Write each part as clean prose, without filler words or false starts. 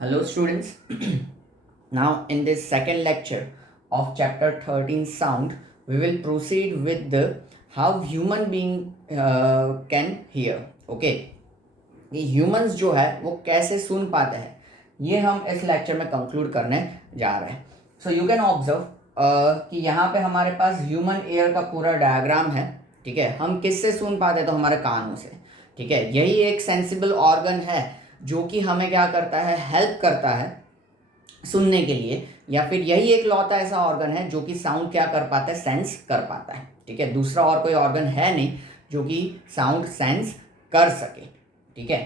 Hello students. Now in this second lecture of chapter 13 sound, we will proceed with the how human being can hear. Okay. ये humans जो है वो कैसे सुन पाते हैं ये हम इस लेक्चर में कंक्लूड करने जा रहे हैं. सो यू कैन ऑब्जर्व कि यहाँ पे हमारे पास ह्यूमन ईयर का पूरा डायग्राम है. ठीक है, हम किससे सुन पाते हैं तो हमारे कानों से. ठीक है, यही एक सेंसिबल ऑर्गन है जो कि हमें क्या करता है, हेल्प करता है सुनने के लिए, या फिर यही एक लौता ऐसा ऑर्गन है जो कि साउंड क्या कर पाता है, सेंस कर पाता है. ठीक है, दूसरा और कोई ऑर्गन है नहीं जो कि साउंड सेंस कर सके. ठीक है,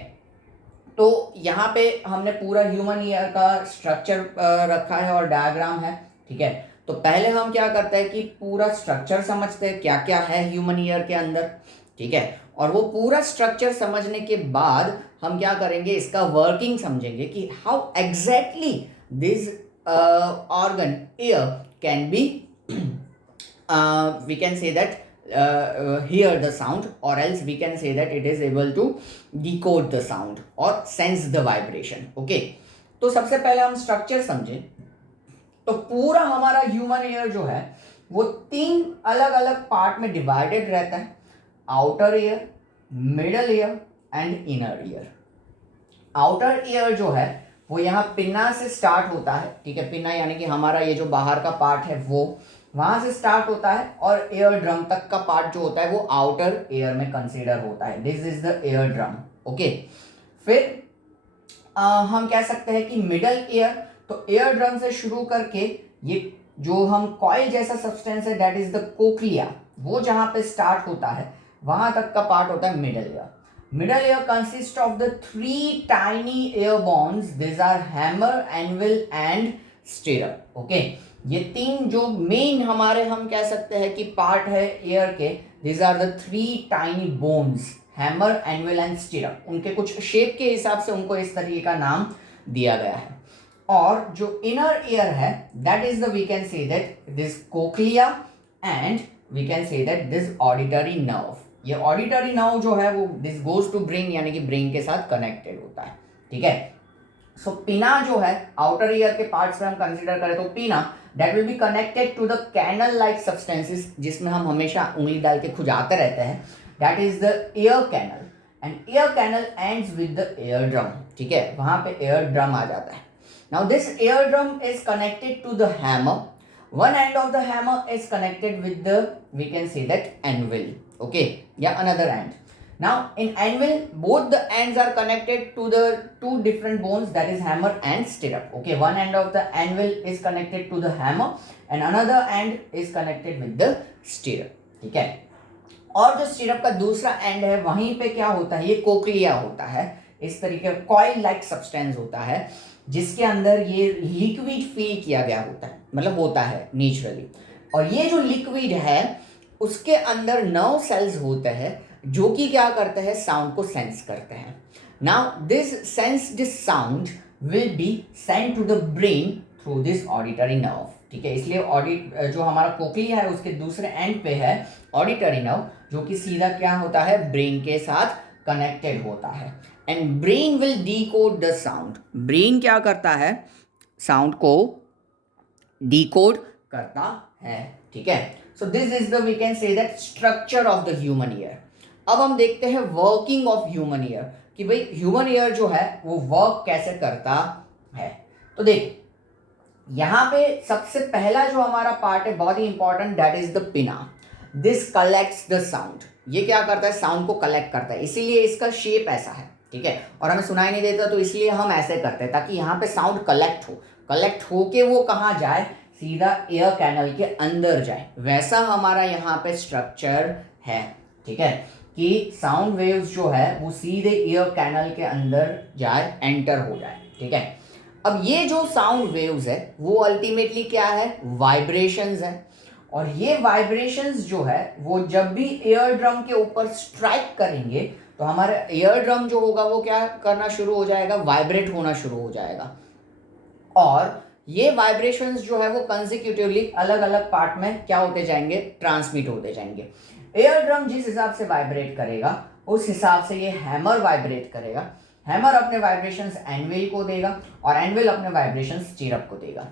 तो यहाँ पे हमने पूरा ह्यूमन ईयर का स्ट्रक्चर रखा है और डायग्राम है. ठीक है, तो पहले हम क्या करते हैं कि पूरा स्ट्रक्चर समझते हैं क्या क्या है ह्यूमन ईयर के अंदर. ठीक है, और वो पूरा स्ट्रक्चर समझने के बाद हम क्या करेंगे, इसका वर्किंग समझेंगे कि how exactly this organ year can be we can say that hear the sound, or else we can say that it is able to decode the sound or sense the vibration. Okay, तो सबसे पहले हम structure समझें. तो पूरा हमारा human ear जो है वो 3 अलग अलग पार्ट में डिवाइडेड रहता है: outer ear, middle year and inner ear. Outer ear जो है वो यहाँ पिन्ना से स्टार्ट होता है. ठीक है, पिन्ना यानी कि हमारा ये जो बाहर का पार्ट है वो वहां से स्टार्ट होता है, और एयर ड्रम तक का पार्ट जो होता है वो आउटर एयर में कंसीडर होता है. This is the air drum. Okay, फिर हम कह सकते हैं कि मिडल ईयर, तो एयर ड्रम से शुरू करके ये जो हम कॉइल जैसा सब्सटेंस है दैट इज द कोक्लिया, वो जहां पे स्टार्ट होता है वहां तक का पार्ट होता है middle ear. Middle ear consist of the 3 tiny ear bones. This are hammer, anvil and stirrup. Okay, ये 3 जो मेन हमारे हम कह सकते हैं कि पार्ट है एयर के, this are the 3 tiny bones, hammer, anvil and stirrup. उनके कुछ शेप के हिसाब से उनको इस तरीके का नाम दिया गया है. और जो इनर ईयर है that is the we can say that this cochlea and we can say that this auditory nerve. ये ऑडिटरी नर्व जो है वो दिस गोज टू ब्रेन, यानी कि ब्रेन के साथ कनेक्टेड होता है. ठीक है, सो पिना जो है आउटर ईयर के पार्ट्स में हम कंसीडर करें तो pinna that will be connected to the canal like substances, जिसमें हम हमेशा उंगली डाल के खुजाते रहते हैं. That is the ear canal, and ear canal ends with the eardrum. ठीक है, वहां पे एयर ड्रम आ जाता है. Now this eardrum is connected to the hammer. One end of the hammer is connected with the, we can say that, anvil. Okay, yeah, another end. Now in anvil both the ends are connected to the 2 different bones, that is hammer and stirrup. Okay, one end of the anvil is connected to the hammer and another end is connected with the stirrup. ठीक है, और जो stirrup का दूसरा and है वहीं पे क्या होता है, ये कोक्लिया होता है. इस तरीके का कॉइल लाइक सब्सटेंस होता है जिसके अंदर ये लिक्विड फील किया गया होता है, मतलब होता है नेचुरली. और ये जो लिक्विड है उसके अंदर नर्व सेल्स होते हैं जो कि क्या करते हैं, साउंड को सेंस करते हैं. Now this sensed sound will be send to the brain through this auditory nerve. ठीक है, इसलिए जो हमारा कोक्लिया है उसके दूसरे एंड पे है ऑडिटरी नर्व, जो कि सीधा क्या होता है, ब्रेन के साथ कनेक्टेड होता है. And brain will decode the sound. Brain क्या करता है, साउंड को डिकोड करता है. ठीक है, so this is the we can say that structure of the human ear. अब हम देखते हैं वर्किंग ऑफ ह्यूमन ईयर, कि भाई ह्यूमन ईयर जो है वो वर्क कैसे करता है. तो देख, यहाँ पे सबसे पहला जो हमारा पार्ट है बहुत ही इंपॉर्टेंट, दैट इज द पिना. This collects the sound. ये क्या करता है, साउंड को कलेक्ट करता है, इसीलिए इसका शेप ऐसा है. ठीक है, और हमें सुनाई नहीं देता तो इसलिए हम ऐसे करते हैं ताकि यहाँ पे साउंड कलेक्ट हो के वो कहाँ जाए, सीधा एयर कैनल के अंदर जाए. वैसा हमारा यहाँ पे स्ट्रक्चर है. ठीक है, कि साउंड वेव्स जो है वो सीधे एयर कैनल के अंदर जाए, एंटर हो जाए. ठीक है, अब ये जो साउंड वेव्स है वो अल्टीमेटली क्या है, वाइब्रेशंस है. और ये वाइब्रेशंस जो है वो जब भी एयर ड्रम के ऊपर स्ट्राइक करेंगे तो हमारा एयर ड्रम जो होगा वो क्या करना शुरू हो जाएगा, वाइब्रेट होना शुरू हो जाएगा. और ये वाइब्रेशंस जो है वो कंसेक्यूटिवली अलग अलग पार्ट में क्या होते जाएंगे, ट्रांसमिट होते जाएंगे. एयर ड्रम जिस हिसाब से वाइब्रेट करेगा उस हिसाब से ये हैमर वाइब्रेट करेगा. हैमर अपने वाइब्रेशंस एनविल को देगा और एनविल अपने वाइब्रेशंस स्टीरअप को देगा।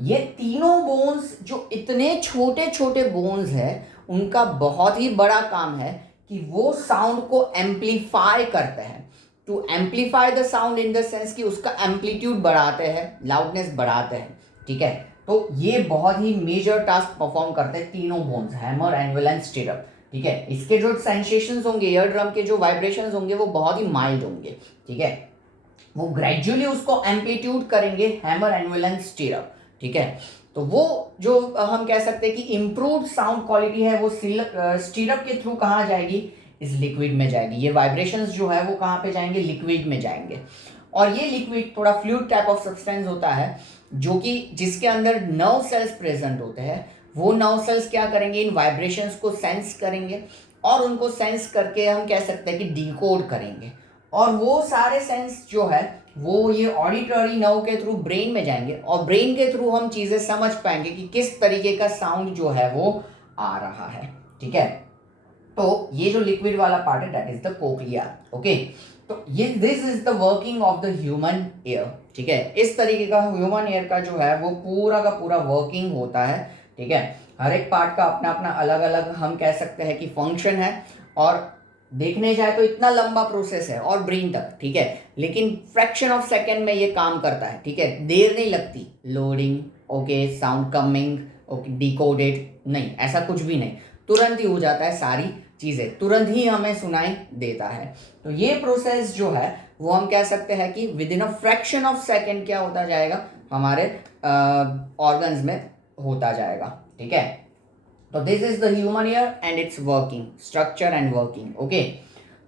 ये तीनों बोन्स जो इतने छोटे छोटे बोन्स है, उनका बहुत ही बड़ा काम है कि वो साउंड को एम्पलीफाई करते हैं। To amplify the sound in the sense कि उसका एम्पलीट्यूड बढ़ाते हैं, लाउडनेस बढ़ाते हैं, ठीक है। तो ये बहुत ही मेजर टास्क परफॉर्म करते हैं तीनों बोन्स, हैमर, एनविल एंड स्टीरअप, ठीक है। इसके जो सेंसेशंस होंगे, ईयर ड्रम के जो वाइब्रेशंस होंगे वो बहुत ही माइल्ड होंगे, ठीक है। वो ग्रेजुअली उसको एम्पलीट्यूड करेंगे हैमर, एनविल एंड स्टीरअप, ठीक है। तो वो जो हम कह सकते हैं कि इम्प्रूव्ड साउंड क्वालिटी है वो स्टीरअप के थ्रू कहाँ जाएगी, इस लिक्विड में जाएगी। ये वाइब्रेशंस जो है वो कहाँ पे जाएंगे, लिक्विड में जाएंगे। और ये लिक्विड थोड़ा फ्लूइड टाइप ऑफ सब्सटेंस होता है जो कि जिसके अंदर नर्व सेल्स प्रेजेंट होते हैं। वो नर्व सेल्स क्या करेंगे, इन वाइब्रेशंस को सेंस करेंगे और उनको सेंस करके हम कह सकते हैं कि डिकोड करेंगे। और वो सारे सेंस जो है वो ये ऑडिटरी नर्व के थ्रू ब्रेन में जाएंगे और ब्रेन के थ्रू हम चीज़ें समझ पाएंगे कि किस तरीके का साउंड जो है वो आ रहा है, ठीक है। तो ये जो लिक्विड वाला पार्ट है that is the cochlea, okay. तो ये this is the working of the human year, ठीक है। इस तरीके का ह्यूमन ईयर का जो है वो पूरा का पूरा वर्किंग होता है, ठीक है। हर एक पार्ट का अपना अपना अलग अलग हम कह सकते हैं कि फंक्शन है। और देखने जाए तो इतना लंबा प्रोसेस है और ब्रेन तक, ठीक है, लेकिन फ्रैक्शन ऑफ सेकेंड में ये काम करता है, ठीक है। देर नहीं लगती, loading, okay, sound coming, okay, decoded, नहीं, ऐसा कुछ भी नहीं, तुरंत ही हो जाता है, सारी चीज़ें तुरंत ही हमें सुनाई देता है। तो ये प्रोसेस जो है वो हम कह सकते हैं कि with in a fraction of second क्या होता जाएगा, हमारे ऑर्गन्स में होता जाएगा, ठीक है। तो this is the human year and it's working structure and working, okay.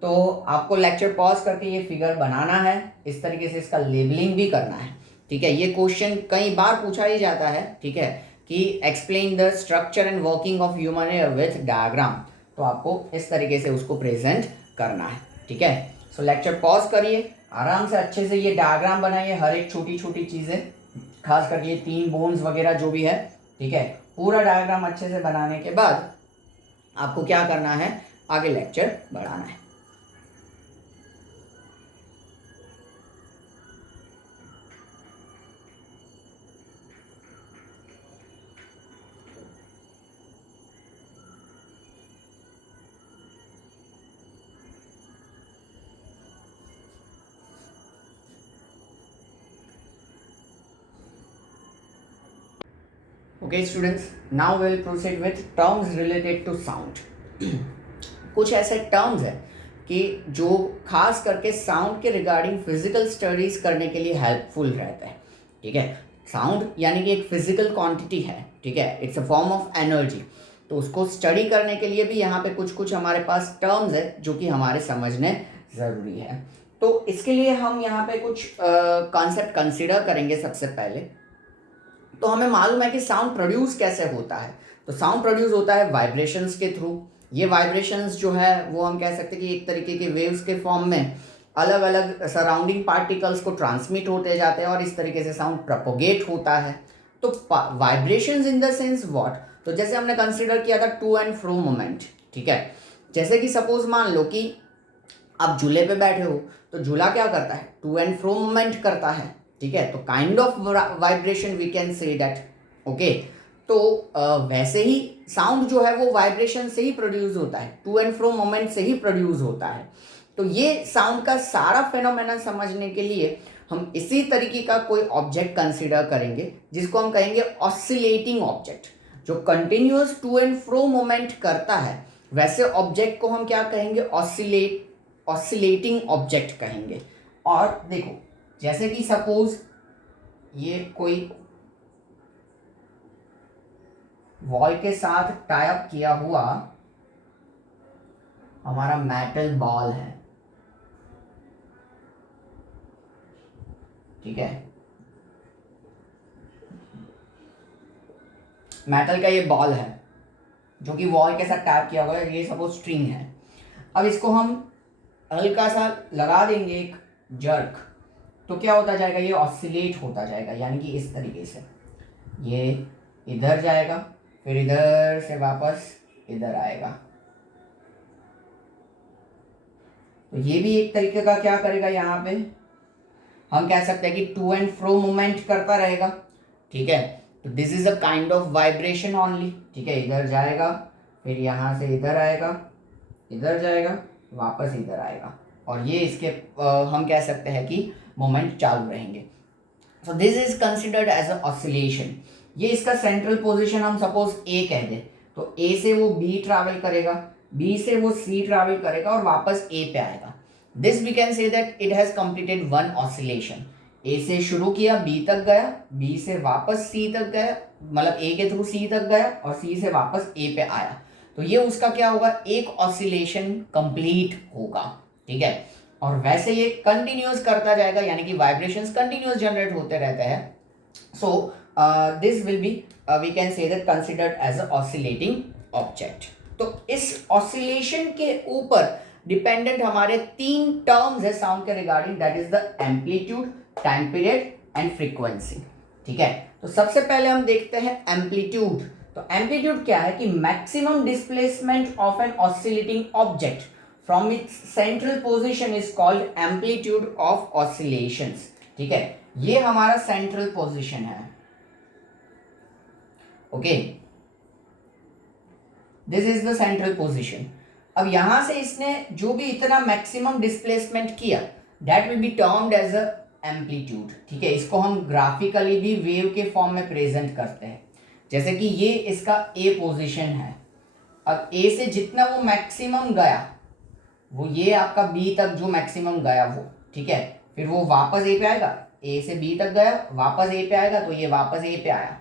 तो आपको लेक्चर पॉज करके ये फिगर बनाना है, इस तरीके से इसका लेबलिंग भी करना है, ठीक है। ये क्वेश्चन कई बार पूछा ही जाता है, ठीक है, कि explain the structure and working of human ear with diagram. तो आपको इस तरीके से उसको प्रेजेंट करना है, ठीक है। सो लेक्चर पॉज करिए, आराम से अच्छे से ये डायग्राम बनाइए, हर एक छोटी छोटी चीज़ें, खास करके ये 3 बोन्स वगैरह जो भी है, ठीक है। पूरा डायग्राम अच्छे से बनाने के बाद आपको क्या करना है, आगे लेक्चर बढ़ाना है। Okay students, now will proceed with terms related to sound. कुछ ऐसे टर्म्स हैं कि जो खास करके साउंड के रिगार्डिंग फिजिकल स्टडीज करने के लिए हेल्पफुल रहते हैं, ठीक है। साउंड यानी कि एक फिजिकल क्वांटिटी है, ठीक है, it's a form of energy. तो उसको स्टडी करने के लिए भी यहाँ पे कुछ कुछ हमारे पास टर्म्स है जो कि हमारे समझने ज़रूरी है। तो इसके लिए हम यहाँ पे कुछ कॉन्सेप्ट कंसिडर करेंगे। सबसे पहले तो हमें मालूम है कि साउंड प्रोड्यूस कैसे होता है। तो साउंड प्रोड्यूस होता है वाइब्रेशंस के थ्रू। ये वाइब्रेशंस जो है वो हम कह सकते हैं कि एक तरीके के वेव्स के फॉर्म में अलग अलग सराउंडिंग पार्टिकल्स को ट्रांसमिट होते जाते हैं और इस तरीके से साउंड प्रोपोगेट होता है। तो vibrations in the sense what, तो जैसे हमने कंसिडर किया था टू एंड फ्रो मोमेंट, ठीक है। जैसे कि सपोज मान लो कि आप झूले पे बैठे हो, तो झूला क्या करता है, टू एंड फ्रो मूवमेंट करता है, ठीक है। तो kind of vibration we can say that, okay. तो वैसे ही साउंड जो है वो वाइब्रेशन से ही प्रोड्यूस होता है, टू एंड फ्रो मोमेंट से ही प्रोड्यूस होता है। तो ये साउंड का सारा फेनोमेना समझने के लिए हम इसी तरीके का कोई ऑब्जेक्ट कंसिडर करेंगे जिसको हम कहेंगे ऑसिलेटिंग ऑब्जेक्ट। जो continuous to and fro moment करता है वैसे ऑब्जेक्ट को हम क्या कहेंगे, ऑसिलेटिंग ऑब्जेक्ट कहेंगे। और देखो जैसे कि सपोज ये कोई वॉल के साथ टाई अप किया हुआ हमारा मेटल बॉल है, ठीक है। मेटल का ये बॉल है जो कि वॉल के साथ टैप किया हुआ है, ये सपोज स्ट्रिंग है। अब इसको हम हल्का सा लगा देंगे एक जर्क, तो क्या होता जाएगा, ये ऑसिलेट होता जाएगा, यानी कि इस तरीके से ये इधर जाएगा, फिर इधर से वापस इधर आएगा, तो ये भी एक तरीके का क्या करेगा, यहाँ पे हम कह सकते हैं कि टू एंड फ्रो मूवमेंट करता रहेगा, ठीक है। तो this is a kind of vibration only, ठीक है। इधर जाएगा, फिर यहाँ से इधर आएगा, इधर जाएगा, वापस इधर आएगा, और ये इसके हम कह सकते हैं कि मोमेंट चालू रहेंगे। So this is considered as a oscillation. ये इसका सेंट्रल पोजीशन हम सपोज ए कह दें, तो ए से वो बी ट्रैवल करेगा, बी से वो सी ट्रैवल करेगा और वापस ए पे आएगा। This we can say that it has completed one oscillation. A से शुरू किया, बी तक गया, बी से वापस सी तक गया, मतलब ए के थ्रू सी तक गया, और सी से वापस ए पे आया। तो ये उसका क्या होगा, एक ऑसिलेशन कंप्लीट होगा, ठीक है। और वैसे ये कंटिन्यूस करता जाएगा, यानी कि वाइब्रेशंस कंटिन्यूस जनरेट होते रहते हैं। So this will be we can say that considered as a oscillating object. तो इस ऑसिलेशन के ऊपर डिपेंडेंट हमारे 3 टर्म्स है साउंड के regarding, that is the amplitude, time period and frequency, ठीक है। तो सबसे पहले हम देखते हैं एम्पलीट्यूड। तो एम्पलीट्यूड क्या है कि maximum displacement of an oscillating object from its central position is called amplitude of oscillations, ठीक है। ये हमारा सेंट्रल पोजीशन है, okay, this is the central position. अब यहां से इसने जो भी इतना मैक्सिमम डिस्प्लेसमेंट किया, that will be termed as a amplitude, ठीक है। इसको हम ग्राफिकली भी वेव के फॉर्म में प्रेजेंट करते हैं, जैसे कि ये इसका ए पोजीशन है। अब ए से जितना वो मैक्सिमम गया, वो ये आपका बी तक जो मैक्सिमम गया वो, ठीक है। फिर वो वापस ए पे आएगा, ए से बी तक गया, वापस ए पे आएगा, तो ये वापस ए पे आया।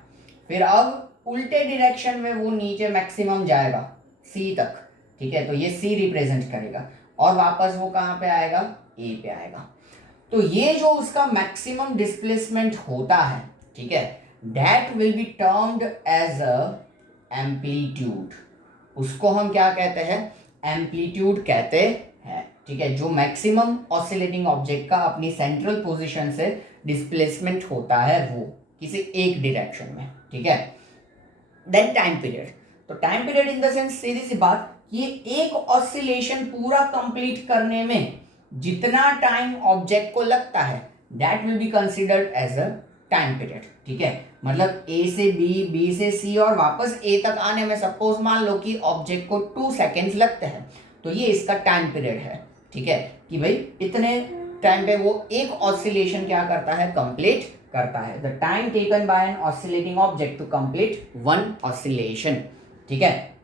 फिर अब उल्टे डायरेक्शन में वो नीचे मैक्सिमम जाएगा सी तक, ठीक है। तो ये सी रिप्रेजेंट करेगा, और वापस वो कहाँ पे आएगा, ए पे आएगा। तो ये जो उसका मैक्सिमम डिस्प्लेसमेंट होता है, ठीक है, that will be termed as a amplitude. उसको हम क्या कहते हैं, एम्पलीट्यूड कहते हैं, ठीक है। जो मैक्सिमम ऑसिलेटिंग ऑब्जेक्ट का अपनी सेंट्रल पोजीशन से डिस्प्लेसमेंट होता है वो किसी एक डायरेक्शन में, ठीक है। Then time period. तो time period in the sense, सीधी सी बात, ये एक ऑसिलेशन पूरा कंप्लीट करने में जितना टाइम ऑब्जेक्ट को लगता है, that will be considered as a time period, ठीक है। मतलब ए से बी, बी से सी और वापस ए तक आने में सपोज मान लो कि ऑब्जेक्ट को 2 सेकेंड्स लगते हैं, तो ये इसका टाइम पीरियड है, ठीक है। कि भाई इतने टाइम पे वो एक ऑसिलेशन क्या करता है, कंप्लीट करता है। The time taken by an oscillating object to complete one oscillation, ठीक है।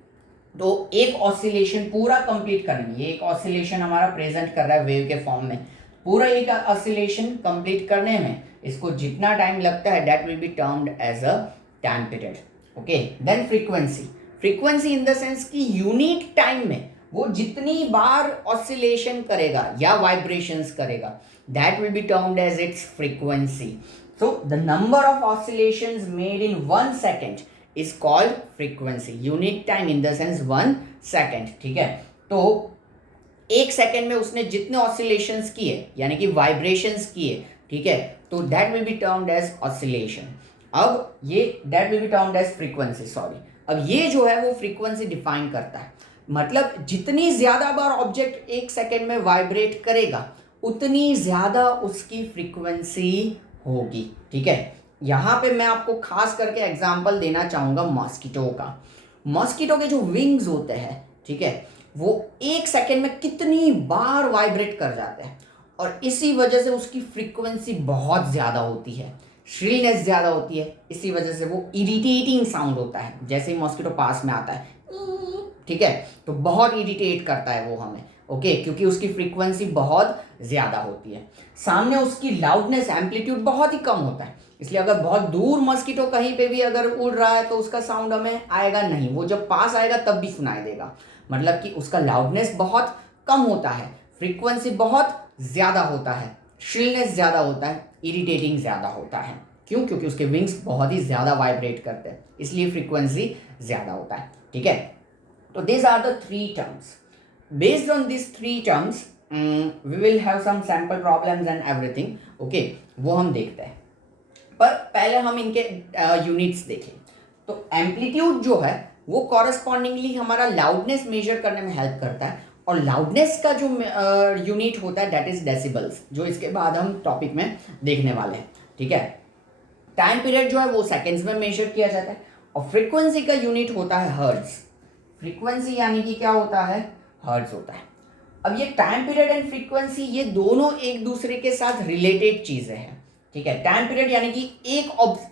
तो एक ऑसिलेशन पूरा कंप्लीट करने में, ये एक ऑसिलेशन हमारा प्रेजेंट कर रहा है वेव के फॉर्म में, पूरा एक ऑसिलेशन कंप्लीट करने में इसको जितना टाइम लगता है, that will be termed as a time period, okay. Then frequency. Frequency in the sense कि यूनिट टाइम में वो जितनी बार ऑसिलेशन करेगा या वाइब्रेशंस करेगा, that will be termed as its frequency. So the number of oscillations made in 1 second is called frequency. Unit time in the sense 1 second, ठीक है। तो एक सेकेंड में उसने जितने ऑसिलेशंस किए, यानी कि वाइब्रेशंस किए, ठीक है, तो that will be termed as oscillation. अब ये that will be termed as frequency, sorry. अब ये जो है वो फ्रीक्वेंसी डिफाइन करता है, मतलब जितनी ज्यादा बार ऑब्जेक्ट एक सेकेंड में वाइब्रेट करेगा, उतनी ज्यादा उसकी फ्रीक्वेंसी होगी, ठीक है। यहाँ पे मैं आपको खास करके एग्जांपल देना चाहूँगा मॉस्किटो का। मॉस्किटो के जो विंग्स होते हैं, ठीक है, वो एक सेकेंड में कितनी बार वाइब्रेट कर जाते हैं, और इसी वजह से उसकी फ्रीक्वेंसी बहुत ज़्यादा होती है, श्रिलनेस ज़्यादा होती है। इसी वजह से वो इरिटेटिंग साउंड होता है, जैसे ही मॉस्किटो पास में आता है, ठीक है, तो बहुत इरिटेट करता है वो हमें, ओके, क्योंकि उसकी फ्रीक्वेंसी बहुत ज़्यादा होती है। सामने उसकी लाउडनेस, एम्पलीट्यूड बहुत ही कम होता है, इसलिए अगर बहुत दूर मॉस्किटो कहीं पे भी अगर उड़ रहा है तो उसका साउंड हमें आएगा नहीं, वो जब पास आएगा तब भी सुनाई देगा। मतलब कि उसका लाउडनेस बहुत कम होता है, फ्रीक्वेंसी बहुत ज़्यादा होता है, श्रिलनेस ज़्यादा होता है, इरिटेटिंग ज़्यादा होता है। क्यों? क्योंकि उसके विंग्स बहुत ही ज़्यादा वाइब्रेट करते हैं, इसलिए फ्रीक्वेंसी ज़्यादा होता है, ठीक है। तो these are the 3 terms. Based on these 3 terms, we will have some sample problems and everything. Okay, वो हम देखते हैं, पर पहले हम इनके यूनिट्स देखें। तो एम्पलीट्यूड जो है वो कॉरस्पॉन्डिंगली हमारा लाउडनेस मेजर करने में हेल्प करता है, और लाउडनेस का जो यूनिट होता है दैट इज डेसिबल्स, जो इसके बाद हम टॉपिक में देखने वाले हैं, ठीक है। टाइम पीरियड जो है वो सेकेंड्स में मेजर किया जाता है और फ्रीक्वेंसी का यूनिट होता है हर्ट्ज। फ्रीक्वेंसी यानी कि क्या होता है, हर्ट्ज होता है। अब ये टाइम पीरियड एंड फ्रीक्वेंसी ये दोनों एक दूसरे के साथ रिलेटेड चीजें हैं, ठीक है। टाइम पीरियड यानी कि एक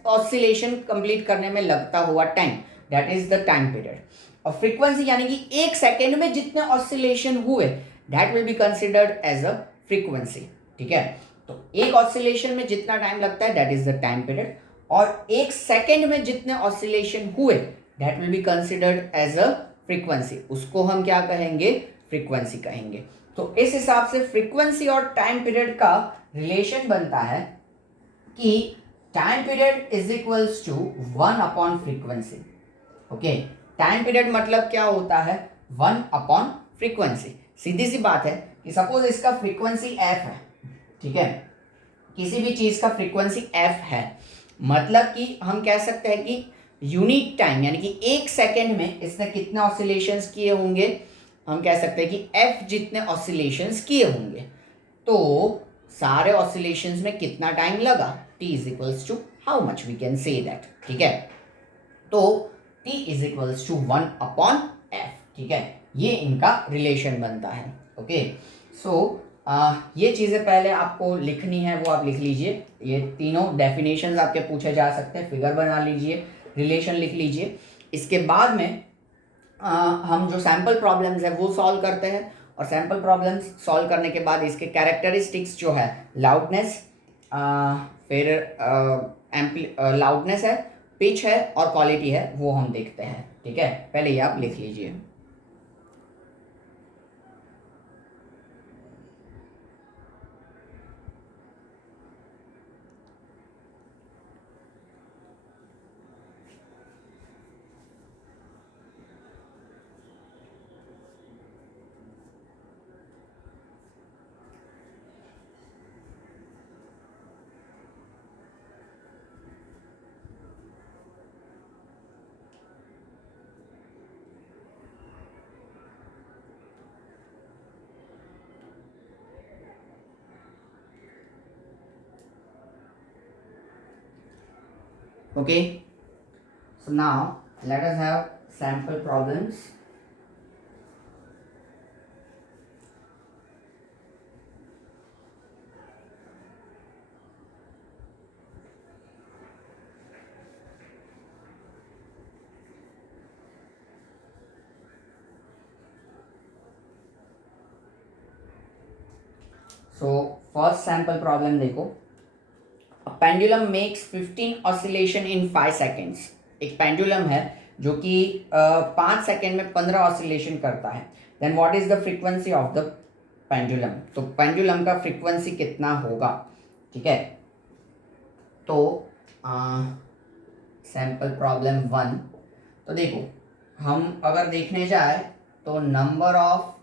ऑसिलेशन कंप्लीट करने में लगता हुआ time, that is the time period. और फ्रीक्वेंसी यानी कि एक सेकेंड में जितने ऑसिलेशन हुए that will be considered as a frequency, ठीक है। तो एक ऑसिलेशन में जितना टाइम लगता है that is the time period, और एक सेकेंड में जितने ऑसिलेशन हुए that will be considered as a frequency, उसको हम क्या कहेंगे, फ्रीक्वेंसी कहेंगे। तो इस हिसाब से फ्रीक्वेंसी और टाइम पीरियड का रिलेशन बनता है कि time period is equals to 1 upon frequency. Okay, time period मतलब क्या होता है, 1 अपॉन फ्रीक्वेंसी। सीधी सी बात है कि सपोज इसका फ्रीक्वेंसी एफ है, ठीक है, किसी भी चीज का फ्रीक्वेंसी एफ है, मतलब कि हम कह सकते हैं कि यूनिट टाइम यानी कि एक सेकेंड में इसने कितने ऑसिलेशंस किए होंगे, हम कह सकते हैं कि एफ जितने ऑसिलेशंस किए होंगे, तो सारे ऑसिलेशंस में कितना टाइम लगा, T is equals to how much, we can say that, ठीक है। तो T is equals to 1 upon F, ठीक है, ये इनका रिलेशन बनता है। ओके, सो ये चीज़ें पहले आपको लिखनी है, वो आप लिख लीजिए। ये तीनों डेफिनेशंस आपके पूछे जा सकते हैं, फिगर बना लीजिए, रिलेशन लिख लीजिए। इसके बाद में हम जो सैम्पल प्रॉब्लम्स है वो सॉल्व करते हैं, और सैम्पल प्रॉब्लम्स सॉल्व करने के बाद इसके कैरेक्टरिस्टिक्स जो है लाउडनेस, फिर लाउडनेस है, पिच है और क्वालिटी है, वो हम देखते हैं, ठीक है। पहले ये आप लिख लीजिए। Okay, so now let us have sample problems. So first sample problem देखो, a pendulum makes 15 oscillation in 5 seconds। एक पेंडुलम है जो कि 5 सेकेंड में 15 ऑसिलेशन करता है। Then what is the frequency of the pendulum, तो पेंडुलम का फ्रीक्वेंसी कितना होगा, ठीक है। तो सैम्पल प्रॉब्लम 1, तो देखो हम अगर देखने जाए तो नंबर ऑफ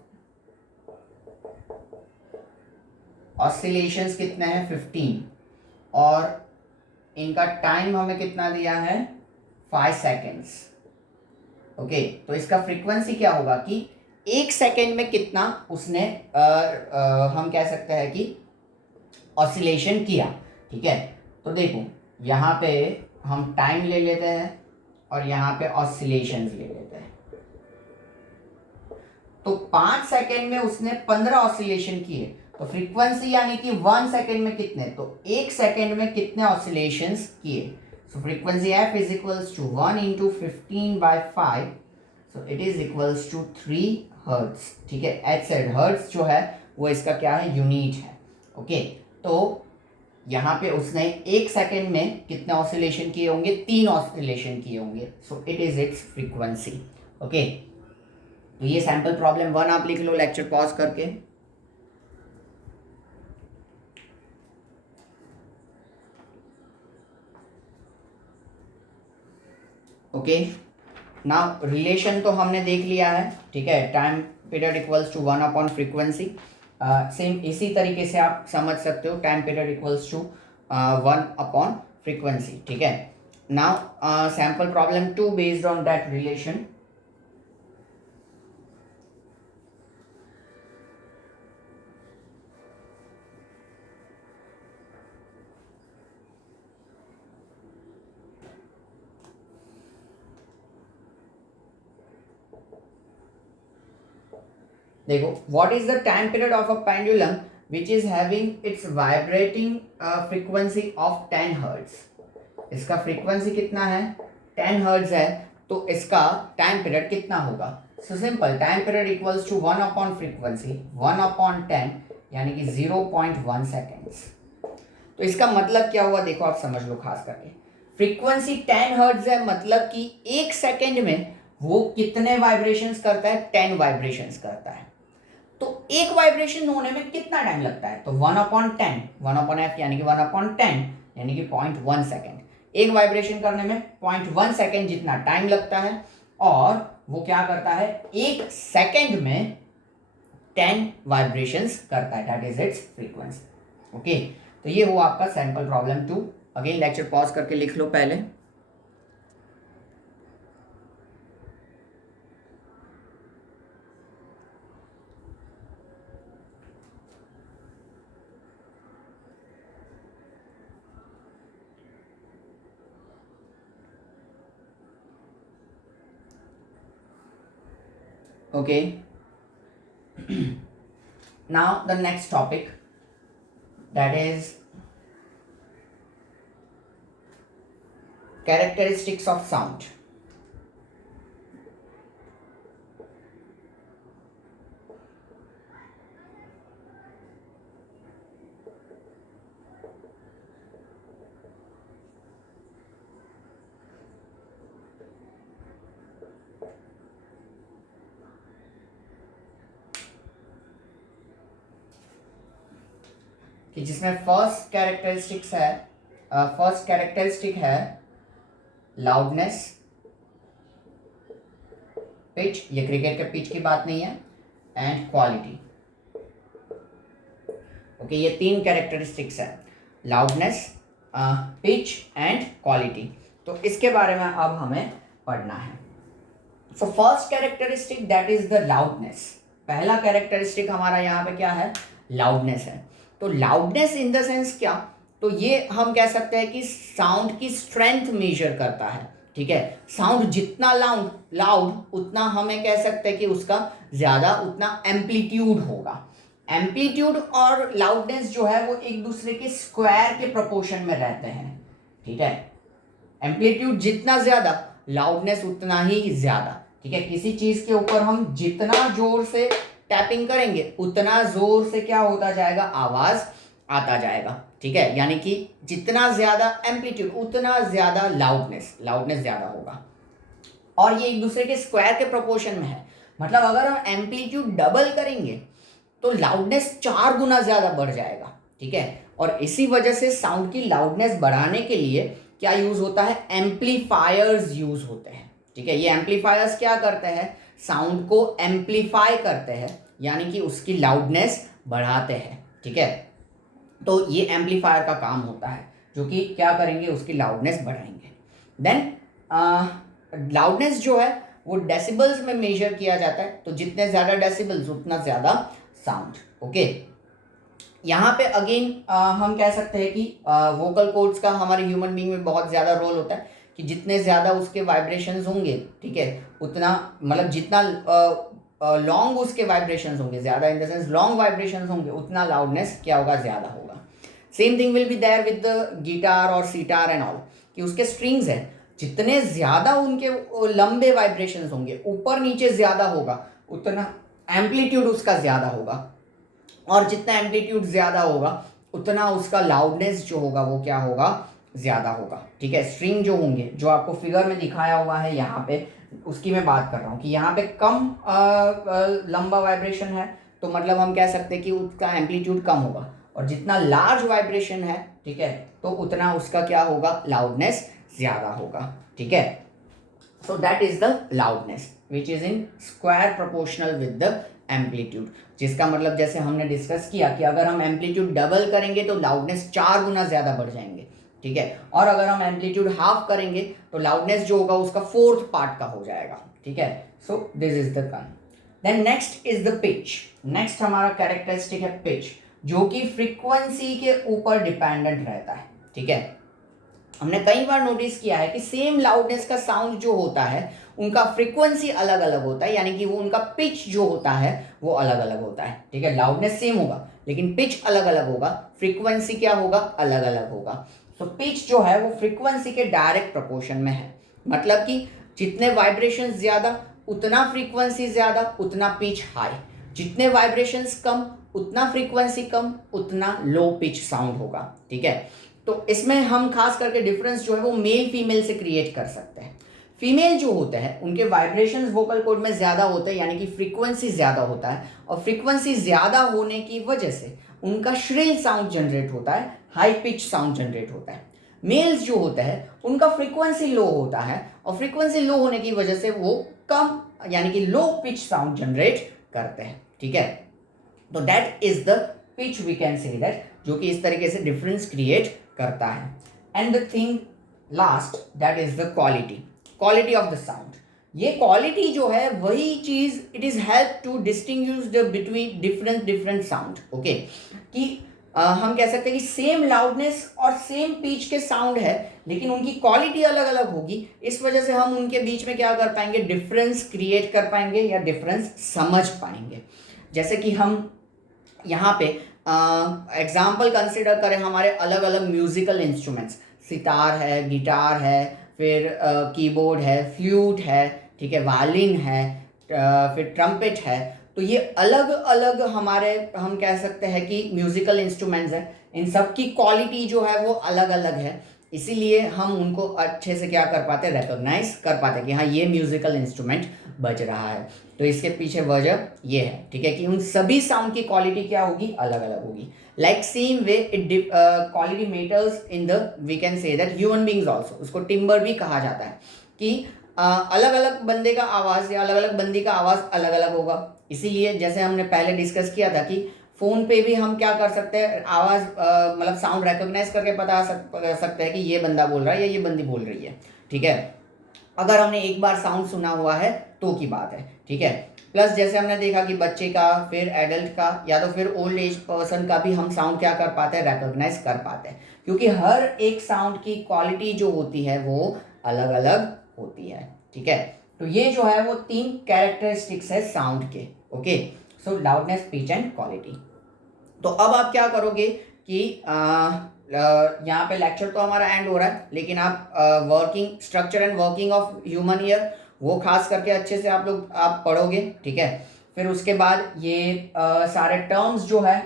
ऑसिलेशंस कितने हैं, 15, और इनका टाइम हमें कितना दिया है, 5 सेकेंड्स। ओके, तो इसका फ्रीक्वेंसी क्या होगा कि एक सेकेंड में कितना उसने हम कह सकते हैं कि ऑसिलेशन किया, ठीक है। तो देखो यहाँ पे हम टाइम ले लेते हैं और यहाँ पे ऑसिलेशंस ले लेते हैं। तो 5 सेकेंड में उसने 15 ऑसिलेशन किए, तो फ्रीक्वेंसी यानी कि 1 सेकेंड में कितने, तो एक सेकेंड में कितने ऑसिलेशंस किए। So frequency f is equals to 1 into 15/5, so it is equals to 3 hertz, ठीक है। एच सेड हर्ट्ज जो है वो इसका क्या है, यूनिट है। ओके, तो यहाँ पे उसने एक सेकेंड में कितने ऑसिलेशन किए होंगे, 3 ऑसिलेशन किए होंगे, so it is its frequency. Okay, तो ये सैम्पल प्रॉब्लम 1 आप लिख लो लेक्चर पॉज करके। ओके, नाउ रिलेशन तो हमने देख लिया है, ठीक है। Time period equals to 1 upon frequency, same इसी तरीके से आप समझ सकते हो, time period equals to 1 upon frequency, ठीक है। Now sample problem 2 based on that relation. देखो, what is the time period of a pendulum which is having its vibrating frequency of 10 hertz. इसका फ्रीक्वेंसी कितना है, 10 हर्ट्ज है, तो इसका time period कितना होगा। So simple, time period equals to 1 upon frequency 1 upon 10 यानी कि 0.1 सेकेंड्स। तो इसका मतलब क्या हुआ, देखो आप समझ लो खास करके, फ्रीक्वेंसी 10 हर्ट्ज है, मतलब कि एक सेकेंड में वो कितने वाइब्रेशंस करता है, 10 वाइब्रेशंस करता है। तो एक वाइब्रेशन होने में कितना टाइम लगता है, तो 1 अपॉन 10, 1 अपॉन एफ यानी कि 1 अपॉन 10 यानी कि 0.1 सेकेंड। एक वाइब्रेशन करने में 0.1 सेकेंड जितना टाइम लगता है, और वो क्या करता है, एक सेकेंड में 10 वाइब्रेशंस करता है, that is its frequency. Okay, तो ये हुआ आपका sample problem 2। Again lecture pause करके लिख लो पहले। Okay, now the next topic, that is characteristics of sound. कि जिसमें फर्स्ट कैरेक्टरिस्टिक है लाउडनेस, पिच, ये क्रिकेट के पिच की बात नहीं है, एंड क्वालिटी। ओके, ये 3 कैरेक्टरिस्टिक्स है, लाउडनेस, पिच एंड क्वालिटी। तो इसके बारे में अब हमें पढ़ना है। So first characteristic that is the loudness. पहला कैरेक्टरिस्टिक हमारा यहाँ पे क्या है, लाउडनेस है। तो लाउडनेस इन द सेंस क्या, तो ये हम कह सकते हैं कि साउंड की स्ट्रेंथ मेजर करता है। ठीक है, साउंड जितना लाउड उतना हमें कह सकते हैं कि उसका ज़्यादा उतना एम्पलीट्यूड होगा। एम्पलीट्यूड और लाउडनेस जो है वो एक दूसरे के स्क्वायर के प्रोपोर्शन में रहते हैं। ठीक है, एम्पलीट्यूड जितना ज़्यादा, लाउडनेस उतना ही ज़्यादा। ठीक है, किसी चीज़ के ऊपर हम जितना जोर से टैपिंग करेंगे उतना जोर से क्या होता जाएगा, आवाज़ आता जाएगा। ठीक है, यानी कि जितना ज़्यादा एम्पलीट्यूड उतना ज़्यादा लाउडनेस ज़्यादा होगा, और ये एक दूसरे के स्क्वायर के प्रोपोर्शन में है। मतलब अगर हम एम्पलीट्यूड डबल करेंगे तो लाउडनेस 4 गुना ज़्यादा बढ़ जाएगा। ठीक है, और इसी वजह से साउंड की लाउडनेस बढ़ाने के लिए क्या यूज़ होता है, एम्पलीफायर्स यूज़ होते हैं। ठीक है, ये एम्पलीफायर्स क्या करते हैं, साउंड को एम्पलीफाई करते हैं, यानी कि उसकी लाउडनेस बढ़ाते हैं। ठीक है, तो ये एम्पलीफायर का काम होता है, जो कि क्या करेंगे, उसकी लाउडनेस बढ़ाएंगे। देन लाउडनेस जो है वो डेसिबल्स में मेजर किया जाता है, तो जितने ज़्यादा डेसिबल्स उतना ज़्यादा साउंड। ओके, यहाँ पे अगेन हम कह सकते हैं कि वोकल कॉर्ड्स का हमारे ह्यूमन बीइंग में बहुत ज़्यादा रोल होता है, कि जितने ज़्यादा उसके वाइब्रेशंस होंगे, ठीक है, उतना मतलब जितना लॉन्ग उसके वाइब्रेशंस होंगे, ज़्यादा in the sense long vibrations होंगे, उतना लाउडनेस क्या होगा, ज़्यादा होगा। Same thing will be there with the guitar और सितार एंड ऑल, कि उसके स्ट्रिंग्स हैं, जितने ज़्यादा उनके लंबे वाइब्रेशंस होंगे, ऊपर नीचे ज़्यादा होगा, उतना एम्पलीट्यूड उसका ज़्यादा होगा, और जितना एम्पलीट्यूड ज़्यादा होगा उतना उसका लाउडनेस जो होगा वो क्या होगा, ज़्यादा होगा। ठीक है, स्ट्रिंग जो होंगे, जो आपको फिगर में दिखाया हुआ है यहाँ पे, उसकी मैं बात कर रहा हूँ कि यहाँ पे कम लंबा वाइब्रेशन है, तो मतलब हम कह सकते हैं कि उसका एम्पलीट्यूड कम होगा, और जितना लार्ज वाइब्रेशन है, ठीक है, तो उतना उसका क्या होगा, लाउडनेस ज़्यादा होगा। ठीक है, so that is the loudness which is in square proportional with the amplitude, जिसका मतलब जैसे हमने डिस्कस किया कि अगर हम एम्पलीट्यूड डबल करेंगे तो लाउडनेस 4 गुना ज़्यादा बढ़ जाएंगे। ठीक है, और अगर हम एम्पलीट्यूड हाफ करेंगे तो लाउडनेस जो होगा उसका 4th पार्ट का हो जाएगा। ठीक है, so this is the term. Then next is the pitch. Next हमारा कैरेक्टरिस्टिक है पिच, जो कि फ्रीक्वेंसी के ऊपर डिपेंडेंट रहता है। ठीक है, हमने कई बार नोटिस किया है कि सेम लाउडनेस का साउंड जो होता है उनका फ्रीक्वेंसी अलग अलग होता है, यानी कि वो उनका पिच जो होता है वो अलग अलग होता है, ठीक है। लाउडनेस सेम होगा लेकिन पिच अलग अलग होगा, फ्रीक्वेंसी क्या होगा, अलग अलग होगा। तो पिच जो है वो फ्रीक्वेंसी के डायरेक्ट प्रोपोर्शन में है, मतलब कि जितने वाइब्रेशन ज़्यादा उतना फ्रीक्वेंसी ज़्यादा, उतना पिच हाई। जितने वाइब्रेशंस कम उतना फ्रीक्वेंसी कम, उतना लो पिच साउंड होगा, ठीक है। तो इसमें हम खास करके डिफरेंस जो है वो मेल फीमेल से क्रिएट कर सकते हैं। फीमेल जो होते हैं उनके वाइब्रेशंस वोकल कॉर्ड में ज़्यादा होते हैं, यानी कि फ्रीक्वेंसी ज़्यादा होता है, और फ्रीक्वेंसी ज़्यादा होने की वजह से उनका श्रिल साउंड जनरेट होता है, हाई पिच साउंड जनरेट होता है। मेल्स जो होता है उनका फ्रीक्वेंसी लो होता है, और फ्रीक्वेंसी लो होने की वजह से वो कम यानी कि लो पिच साउंड जनरेट करते हैं, ठीक है। तो that is the pitch we can say that, जो कि इस तरीके से डिफरेंस क्रिएट करता है। And the thing last that is the quality of the sound. ये क्वालिटी जो है वही चीज it is help to distinguish the between different sound, okay. कि हम कह सकते हैं कि सेम लाउडनेस और सेम पिच के साउंड है लेकिन उनकी क्वालिटी अलग अलग होगी, इस वजह से हम उनके बीच में क्या कर पाएंगे, डिफरेंस क्रिएट कर पाएंगे या डिफरेंस समझ पाएंगे। जैसे कि हम यहाँ पे एग्जाम्पल कंसिडर करें, हमारे अलग अलग म्यूजिकल इंस्ट्रूमेंट्स, सितार है, गिटार है, फिर कीबोर्ड है, फ्लूट है, ठीक है, वायलिन है, फिर ट्रम्पेट है। तो ये अलग अलग हमारे हम कह सकते हैं कि म्यूजिकल इंस्ट्रूमेंट्स हैं, इन सब की क्वालिटी जो है वो अलग अलग है, इसीलिए हम उनको अच्छे से क्या कर पाते हैं, रिकॉग्नाइज कर पाते हैं कि हाँ ये म्यूजिकल इंस्ट्रूमेंट बज रहा है। तो इसके पीछे वजह ये है, ठीक है, कि उन सभी साउंड की क्वालिटी क्या होगी, अलग अलग होगी। Like same way it quality matters in the we can say that human beings also, उसको टिम्बर भी कहा जाता है कि अलग अलग बंदे का आवाज़ या अलग अलग बंदी का आवाज़ अलग अलग होगा। इसीलिए जैसे हमने पहले डिस्कस किया था कि फ़ोन पे भी हम क्या कर सकते हैं, आवाज़ मतलब साउंड रिकॉग्नाइज करके बता सकते हैं कि ये बंदा बोल रहा है या ये बंदी बोल रही है, ठीक है, अगर हमने एक बार साउंड सुना हुआ है तो की बात है, ठीक है। प्लस जैसे हमने देखा कि बच्चे का, फिर एडल्ट का, या तो फिर ओल्ड एज पर्सन का भी हम साउंड क्या कर पाते हैं, रिकॉग्नाइज कर पाते हैं, क्योंकि हर एक साउंड की क्वालिटी जो होती है वो अलग अलग होती है, ठीक है। तो ये जो है वो 3 कैरेक्टरिस्टिक्स है साउंड के, okay. So loudness, pitch and quality. तो अब आप क्या करोगे कि यहाँ पे लेक्चर तो हमारा एंड हो रहा है, लेकिन आप working structure and working of human ear वो खास करके अच्छे से आप पढ़ोगे, ठीक है। फिर उसके बाद ये सारे टर्म्स जो है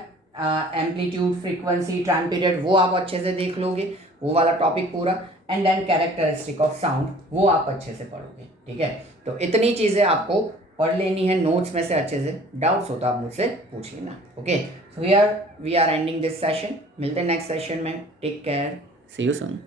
एम्पलीट्यूड, फ्रीक्वेंसी, टाइम पीरियड, वो आप अच्छे से देख लोगे, वो वाला टॉपिक पूरा। And then characteristic of sound, वो आप अच्छे से पढ़ोगे, ठीक है। तो इतनी चीज़ें आपको पढ़ लेनी है नोट्स में से अच्छे से, डाउट्स हो तो आप मुझसे पूछ लेना, okay. So we are ending this session, मिलते हैं नेक्स्ट सेशन में, take care, see you soon.